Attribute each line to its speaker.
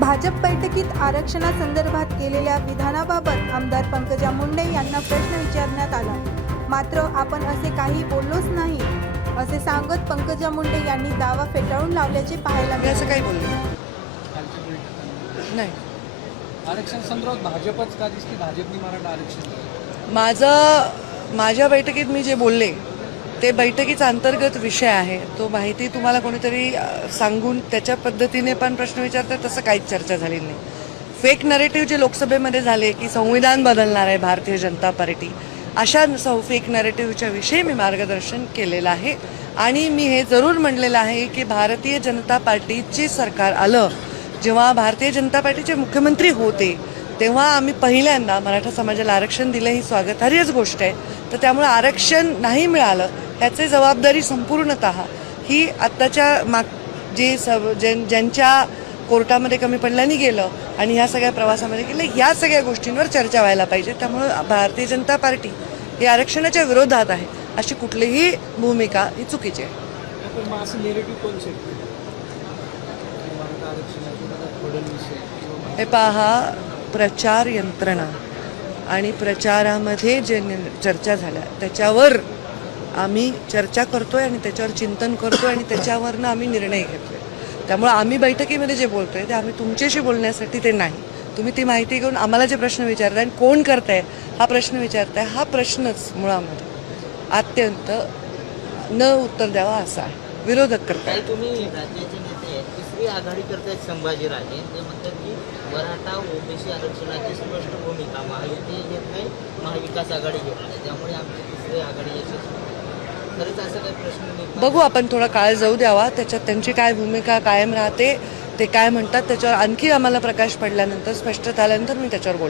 Speaker 1: भाजप बैठकीत आरक्षणासंदर्भात केलेल्या विधानाबाबत आमदार पंकजा मुंडे यांना प्रश्न विचारण्यात आला. मात्र आपण असे काही बोललोच नाही. असे सांगत पंकजा मुंडे यांनी दावा फेटाळून लावल्याचे पाहायला
Speaker 2: मी असं काही बोललो नाही.
Speaker 3: आरक्षण संदर्भात भाजपच का दिसते? भाजपने मराठा आरक्षण
Speaker 2: माझं माझ्या बैठकीत मी जे बोलले ते बैठकीचा अंतर्गत विषय आहे. तो माहिती तुम्हाला कोणीतरी सांगून त्याच्या पद्धतीने पण प्रश्न विचारतात तसं काहीच चर्चा झाली नाही. फेक नरेटिव्ह जे लोकसभेमध्ये झाले की संविधान बदलणार आहे भारतीय जनता पार्टी अशा सौ फेक नरेटिव्हच्या विषयी मी मार्गदर्शन केलेलं आहे. आणि मी हे जरूर म्हणलेलं आहे की भारतीय जनता पार्टीचे सरकार आलं जेव्हा भारतीय जनता पार्टीचे मुख्यमंत्री होते तेव्हा आम्ही पहिल्यांदा मराठा समाजाला आरक्षण दिलं ही स्वागतार्हच गोष्ट आहे. तर त्यामुळे आरक्षण नाही मिळालं ह्याची जबाबदारी संपूर्णत ही आत्ताच्या माग जे सब ज्यां ज्यांच्या कोर्टामध्ये कमी पडल्याने गेलं आणि ह्या सगळ्या प्रवासामध्ये गेलं ह्या सगळ्या गोष्टींवर चर्चा व्हायला पाहिजे. त्यामुळं भारतीय जनता पार्टी ही आरक्षणाच्या विरोधात आहे अशी कुठलीही भूमिका ही चुकीची आहे. हे पहा प्रचार यंत्रणा आणि प्रचारामध्ये जे नि- चर्चा झाल्या त्याच्यावर आम्ही चर्चा करतोय आणि त्याच्यावर चिंतन करतोय आणि त्याच्यावरनं आम्ही निर्णय घेतोय. त्यामुळे आम्ही बैठकीमध्ये जे बोलतोय ते आम्ही तुमच्याशी बोलण्यासाठी ते नाही. तुम्ही ती माहिती घेऊन आम्हाला जे प्रश्न विचारताय आणि कोण करताय हा प्रश्न विचारताय हा प्रश्नच मुळामध्ये अत्यंत न उत्तर द्यावा असा आहे. विरोधक करताय
Speaker 4: तुम्ही राज्याचे तिसरी आघाडी करतायत संभाजीराजे ते म्हणतात की मराठा ओबीसी आरक्षणाची स्पष्ट भूमिका महायुती घेत नाही महाविकास आघाडी घेत नाही त्यामुळे आमची तिसरी आघाडी यशस्वी खरंच असं काही प्रश्न
Speaker 2: बघू आपण थोडा काळ जाऊ द्यावा. त्याच्यात त्यांची काय भूमिका कायम राहते ते काय म्हणतात त्याच्यावर आणखी आम्हाला प्रकाश पडल्यानंतर स्पष्ट झाल्यानंतर मी त्याच्यावर बोल